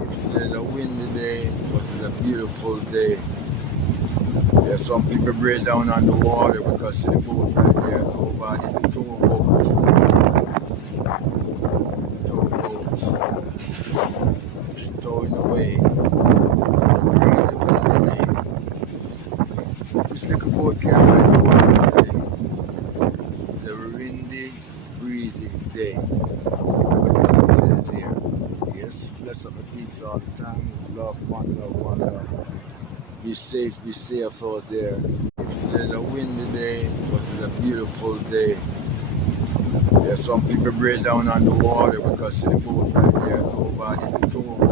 It's still a windy day, but it's a beautiful day. There's some people break down on the water because of the boat right there. Nobody, the towboat, it's towing away. Breezy windy day. This little boat can't find the water today. It's a windy, breezy day. Because it is here. Yes, bless up the peeps all the time. Love, one love, one love. Be safe, be safe out there. It's still a windy day, but it's a beautiful day. There's some people break down on the water because of the boat right there. Nobody, the towboat.